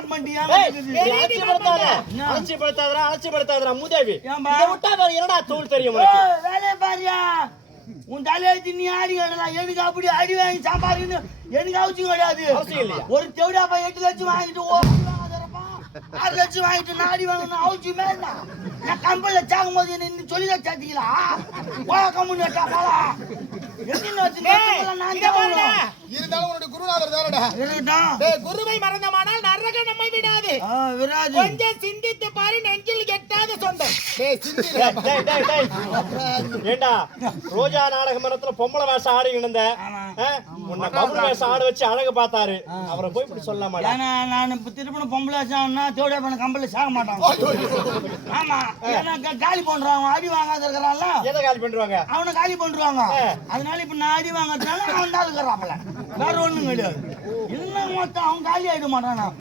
Department அலட்சியப்படுத்தாதரா மூதேவி. இதை விட்டா வேற என்னடா தூள் தெரியும் உனக்கு? வேலையை பாரியா உன் தலையாச்சு நீ ஆடி வேணலாம். எனக்கு அப்படி அடி வாங்கி சாம்பாருன்னு எனக்கு அவசியம் கிடையாது. ஒரு தேவடாப்பா 8 லட்சம் வாங்கிட்டு 6 லட்சம் வாங்கிட்டு நாடி வாங்கணும் அவசியமே இல்ல. நான் கம்பெனில சாகும் போது என்ன சொல்லி சாத்திங்களா கம்பெனி போலா இருந்தாலும் உன்னுடைய குருநாதர் தானடா. குருவை மறந்தமானால் நரகம் நம்மை விடாது. கொஞ்சம் சிந்தித்து பாரு, நெஞ்சில் எட்டாத சொந்தம். ஏண்டா ரோஜா நாடக மரத்துல பொம்பளை வேஷம் ஆடிக்கிட்டு இருந்த உன்னை பபுள் வேஷம் ஆட வச்சு அழகு பார்த்தாரு. அவரை போய் இப்படி சொல்லலாமா? நான் இப்ப திருப்பணம் பொம்பளை வேஷம்னா தேவடா பண்ண கம்பெனில சாக மாட்டாங்க. ஆமா, ஏன்னா காலி பண்றாங்க. அடி வாங்காத இருக்கிறான்ல, எதை காலி பண்றாங்க? அவனை காலி பண்றாங்க. அதனால இப்ப நான் அடி வாங்கறதுனால அவன் தான் இருக்கிறாப்ல, வேற ஒண்ணும் கிடையாது. இன்னும் மொத்தம் அவன் காலி ஆயிட மாட்டானா?